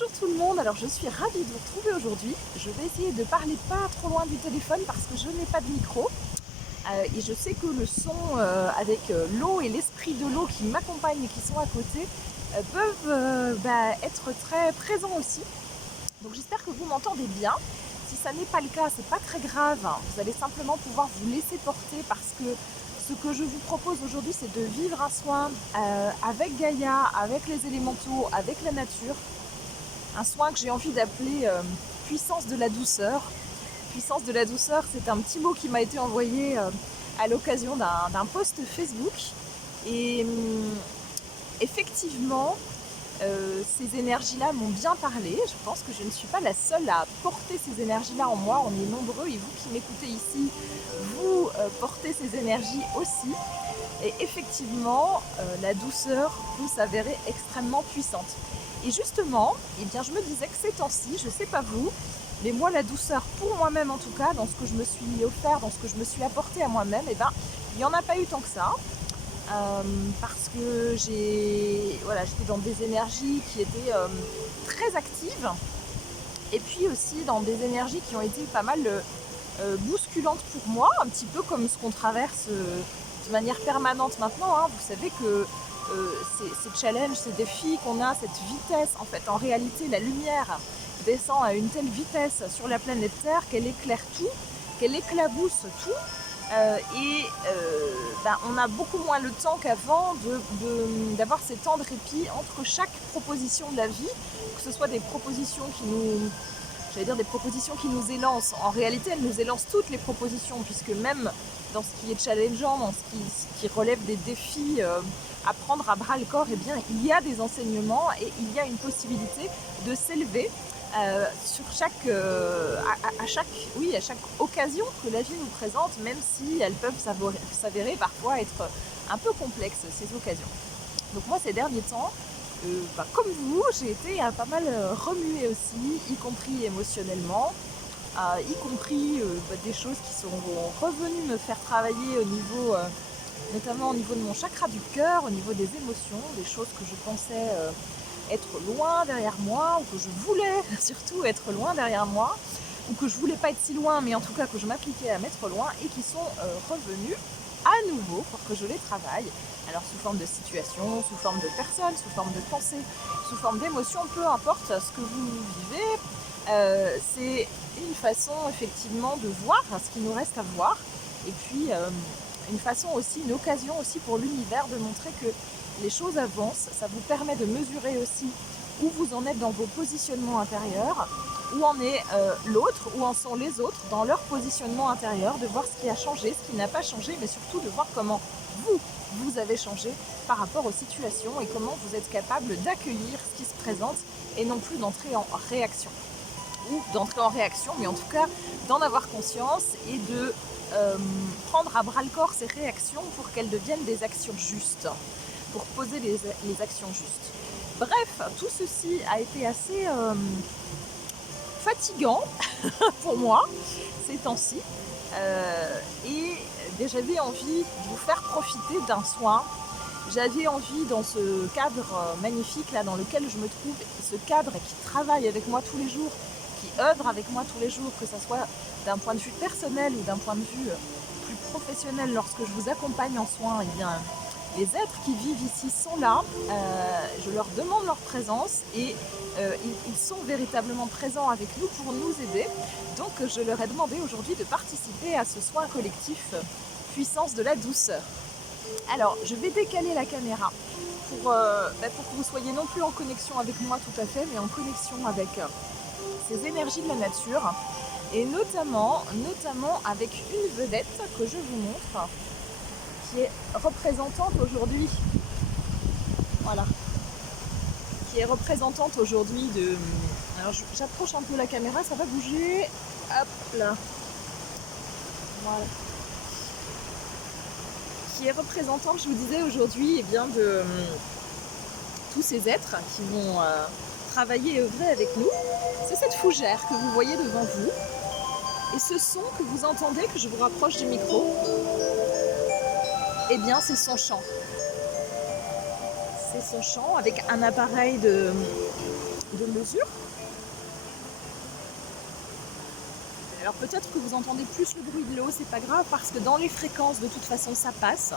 Bonjour tout le monde, alors je suis ravie de vous retrouver aujourd'hui. Je vais essayer de parler pas trop loin du téléphone parce que je n'ai pas de micro. Et je sais que le son avec l'eau et l'esprit de l'eau qui m'accompagnent et qui sont à côté peuvent être très présents aussi. Donc j'espère que vous m'entendez bien. Si ça n'est pas le cas, c'est pas très grave. Vous allez simplement pouvoir vous laisser porter parce que ce que je vous propose aujourd'hui, c'est de vivre un soin avec Gaïa, avec les élémentaux, avec la nature. Un soin que j'ai envie d'appeler puissance de la douceur. Puissance de la douceur, c'est un petit mot qui m'a été envoyé à l'occasion d'un post Facebook. Et effectivement, ces énergies-là m'ont bien parlé. Je pense que je ne suis pas la seule à porter ces énergies-là en moi. On est nombreux et vous qui m'écoutez ici, vous portez ces énergies aussi. Et effectivement, la douceur peut s'avérer extrêmement puissante. Et justement, eh bien, je me disais que ces temps-ci, je ne sais pas vous, mais moi la douceur pour moi-même en tout cas, dans ce que je me suis offert, dans ce que je me suis apporté à moi-même, eh ben, il n'y en a pas eu tant que ça. Parce que j'étais dans des énergies qui étaient très actives et puis aussi dans des énergies qui ont été pas mal bousculantes pour moi, un petit peu comme ce qu'on traverse de manière permanente maintenant. Hein. Vous savez que ces challenges, ces défis qu'on a, cette vitesse, en fait, en réalité, la lumière descend à une telle vitesse sur la planète Terre qu'elle éclaire tout, qu'elle éclabousse tout. On a beaucoup moins le temps qu'avant d'avoir ces temps de répit entre chaque proposition de la vie, que ce soit des propositions des propositions qui nous élancent. En réalité, elles nous élancent toutes les propositions, puisque même dans ce qui est challengeant, dans ce qui relève des défis à prendre à bras le corps, eh bien, il y a des enseignements et il y a une possibilité de s'élever sur à chaque occasion que la vie nous présente, même si elles peuvent s'avérer parfois être un peu complexes, ces occasions. Donc moi, ces derniers temps, comme vous, j'ai été pas mal remuée aussi, y compris émotionnellement, y compris des choses qui sont revenues me faire travailler au niveau, notamment au niveau de mon chakra du cœur, au niveau des émotions, des choses que je pensais être loin derrière moi, ou que je voulais surtout être loin derrière moi, ou que je voulais pas être si loin, mais en tout cas que je m'appliquais à mettre loin, et qui sont revenus à nouveau pour que je les travaille. Alors sous forme de situation, sous forme de personne, sous forme de pensée, sous forme d'émotion, peu importe ce que vous vivez, c'est une façon effectivement de voir ce qui nous reste à voir, et puis une façon aussi, une occasion aussi pour l'univers de montrer que les choses avancent. Ça vous permet de mesurer aussi où vous en êtes dans vos positionnements intérieurs, où en est l'autre, où en sont les autres dans leur positionnement intérieur, de voir ce qui a changé, ce qui n'a pas changé, mais surtout de voir comment vous avez changé par rapport aux situations et comment vous êtes capable d'accueillir ce qui se présente et non plus d'entrer en réaction. Ou d'entrer en réaction, mais en tout cas d'en avoir conscience et de prendre à bras le corps ces réactions pour qu'elles deviennent des actions justes, pour poser les actions justes. Bref, tout ceci a été assez fatigant pour moi ces temps-ci, et j'avais envie de vous faire profiter d'un soin. J'avais envie, dans ce cadre magnifique là dans lequel je me trouve, ce cadre qui travaille avec moi tous les jours, qui œuvre avec moi tous les jours, que ce soit d'un point de vue personnel ou d'un point de vue plus professionnel, lorsque je vous accompagne en soins, eh bien, les êtres qui vivent ici sont là, je leur demande leur présence et ils sont véritablement présents avec nous pour nous aider. Donc je leur ai demandé aujourd'hui de participer à ce soin collectif puissance de la douceur. Alors je vais décaler la caméra pour que vous soyez non plus en connexion avec moi tout à fait, mais en connexion avec ces énergies de la nature, et notamment avec une vedette que je vous montre, qui est représentante aujourd'hui, voilà, qui est représentante aujourd'hui de... Alors j'approche un peu la caméra, ça va bouger, hop là, voilà, qui est représentante, je vous disais aujourd'hui, eh bien, de tous ces êtres qui vont travailler et œuvrer avec nous. C'est cette fougère que vous voyez devant vous, et ce son que vous entendez, que je vous rapproche du micro, eh bien c'est son chant. C'est son chant avec un appareil de mesure. Alors peut-être que vous entendez plus le bruit de l'eau, c'est pas grave parce que dans les fréquences de toute façon ça passe.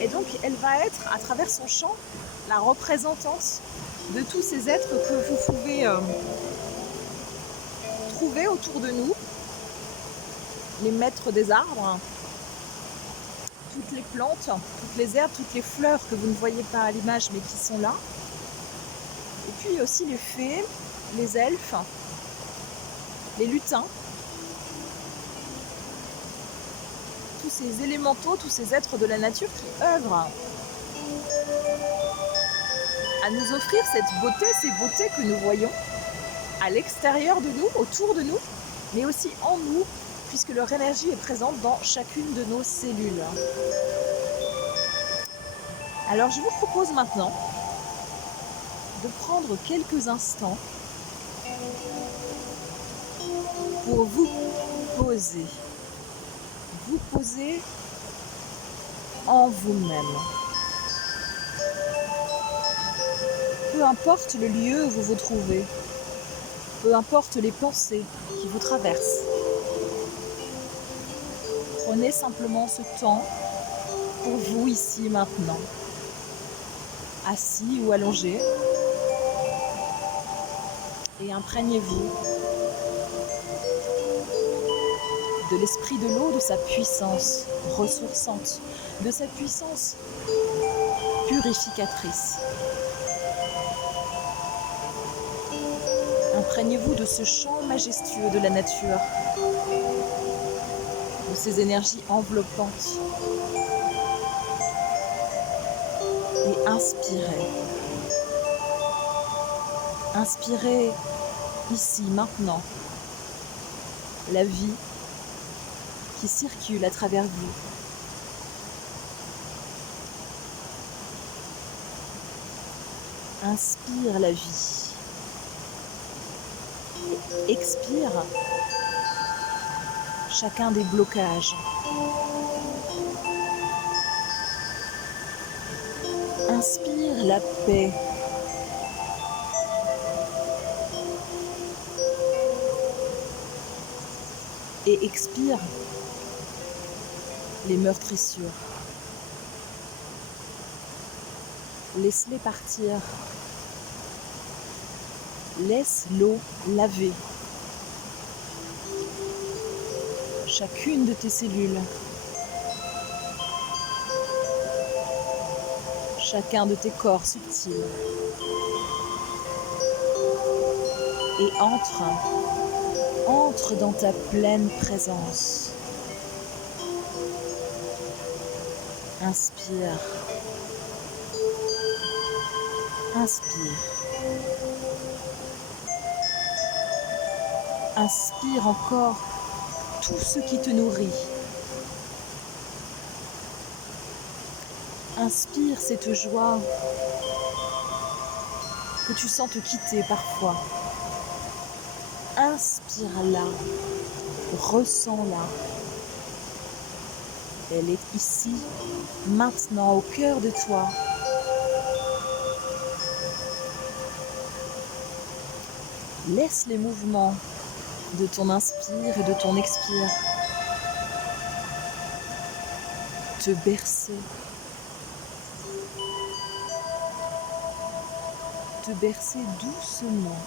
Et donc elle va être à travers son chant la représentante de tous ces êtres que vous pouvez trouver autour de nous, les maîtres des arbres, toutes les plantes, toutes les herbes, toutes les fleurs que vous ne voyez pas à l'image mais qui sont là. Et puis aussi les fées, les elfes, les lutins, tous ces élémentaux, tous ces êtres de la nature qui œuvrent à nous offrir cette beauté, ces beautés que nous voyons à l'extérieur de nous, autour de nous, mais aussi en nous, puisque leur énergie est présente dans chacune de nos cellules. Alors je vous propose maintenant de prendre quelques instants pour vous poser en vous-même. Peu importe le lieu où vous vous trouvez, peu importe les pensées qui vous traversent, prenez simplement ce temps pour vous ici maintenant, assis ou allongé, et imprégnez-vous de l'esprit de l'eau, de sa puissance ressourçante, de sa puissance purificatrice. Imprégnez-vous de ce chant majestueux de la nature, de ces énergies enveloppantes. Et inspirez. Inspirez ici, maintenant, la vie qui circule à travers vous. Inspire la vie. Expire chacun des blocages. Inspire la paix. Et expire les meurtrissures. Laisse-les partir. Laisse l'eau laver chacune de tes cellules, chacun de tes corps subtils. Et entre dans ta pleine présence. Inspire. Inspire. Inspire encore tout ce qui te nourrit. Inspire cette joie que tu sens te quitter parfois. Inspire-la, ressens-la. Elle est ici, maintenant, au cœur de toi. Laisse les mouvements de ton inspire et de ton expire te bercer. Te bercer doucement.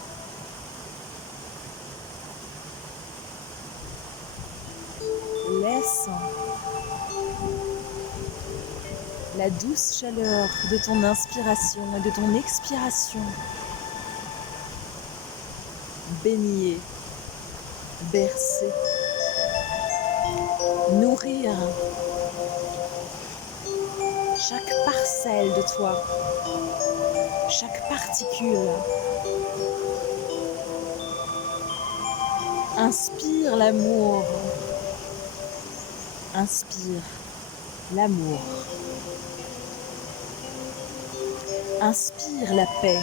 Laisse la douce chaleur de ton inspiration et de ton expiration baigner, bercer, nourrir chaque parcelle de toi, chaque particule. Inspire l'amour. Inspire l'amour. Inspire la paix.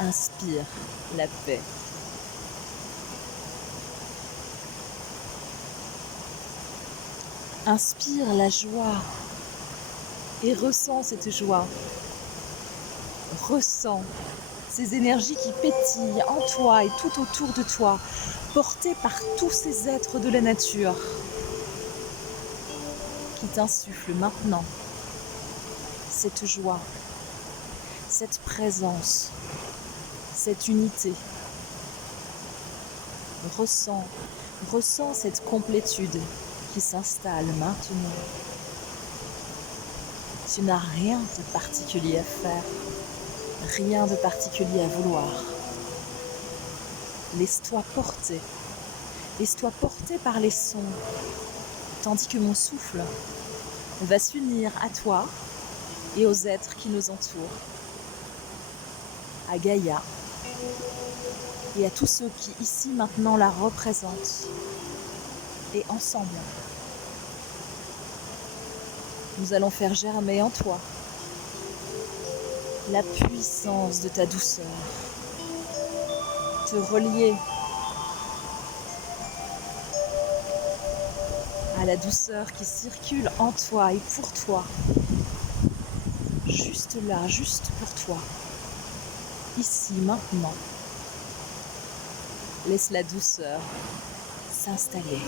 Inspire la paix. Inspire la joie et ressens cette joie Ressens ces énergies qui pétillent en toi et tout autour de toi, portées par tous ces êtres de la nature qui t'insufflent maintenant cette joie, cette présence, cette unité. Ressens cette complétude qui s'installe maintenant. Tu n'as rien de particulier à faire, rien de particulier à vouloir. Laisse-toi porter par les sons, tandis que mon souffle va s'unir à toi et aux êtres qui nous entourent, à Gaïa et à tous ceux qui ici maintenant la représentent. Et ensemble, nous allons faire germer en toi la puissance de ta douceur, te relier à la douceur qui circule en toi et pour toi, juste là, juste pour toi, ici, maintenant. Laisse la douceur s'installer.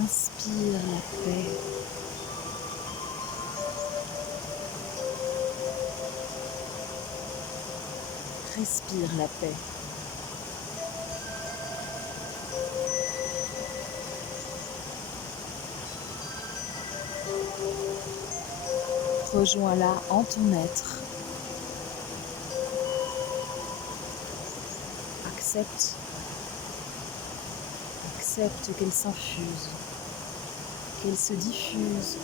Inspire la paix. Respire la paix. Rejoins-la en ton être. Accepte qu'elle s'infuse, qu'elle se diffuse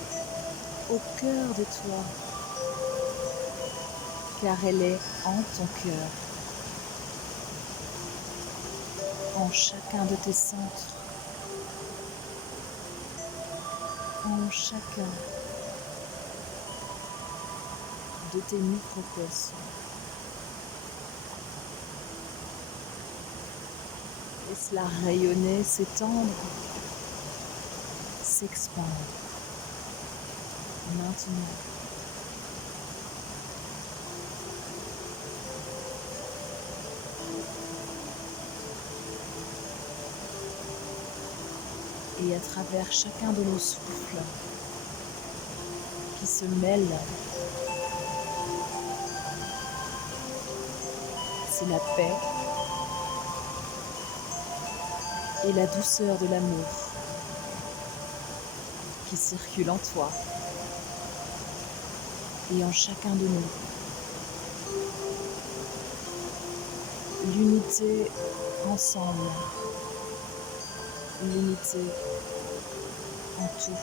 au cœur de toi, car elle est en ton cœur, en chacun de tes centres, en chacun de tes microcosmes. Laisse-la rayonner, s'étendre, s'expandre. Maintenant. Et à travers chacun de nos souffles qui se mêlent, c'est la paix et la douceur de l'amour qui circule en toi et en chacun de nous. L'unité ensemble, l'unité en tout,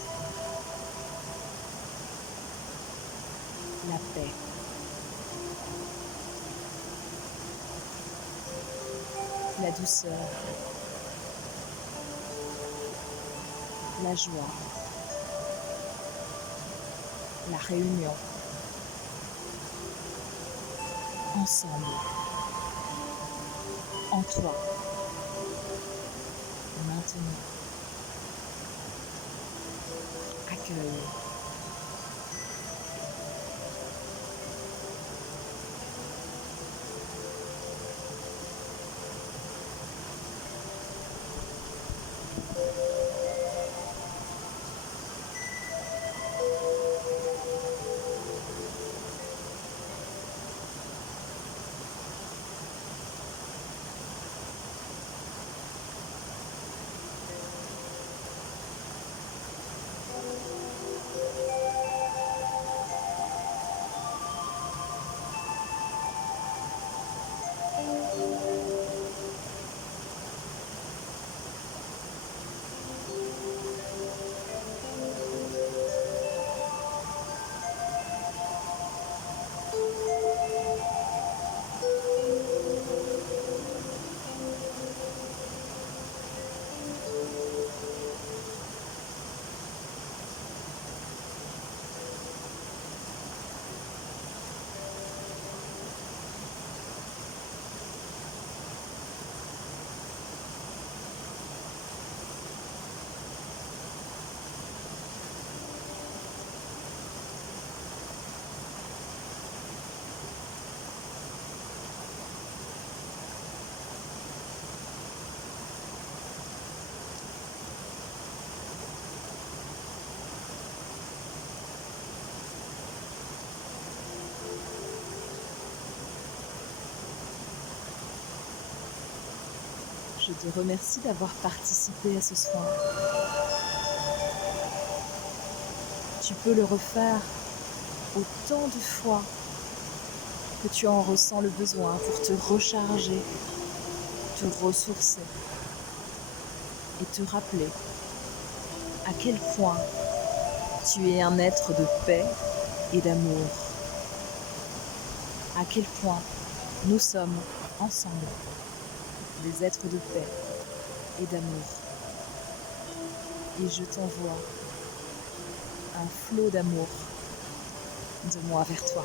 la paix. La douceur, la joie, la réunion, ensemble, en toi, maintenant. Accueille. Je te remercie d'avoir participé à ce soin. Tu peux le refaire autant de fois que tu en ressens le besoin pour te recharger, te ressourcer et te rappeler à quel point tu es un être de paix et d'amour. À quel point nous sommes ensemble des êtres de paix et d'amour. Et je t'envoie un flot d'amour de moi vers toi.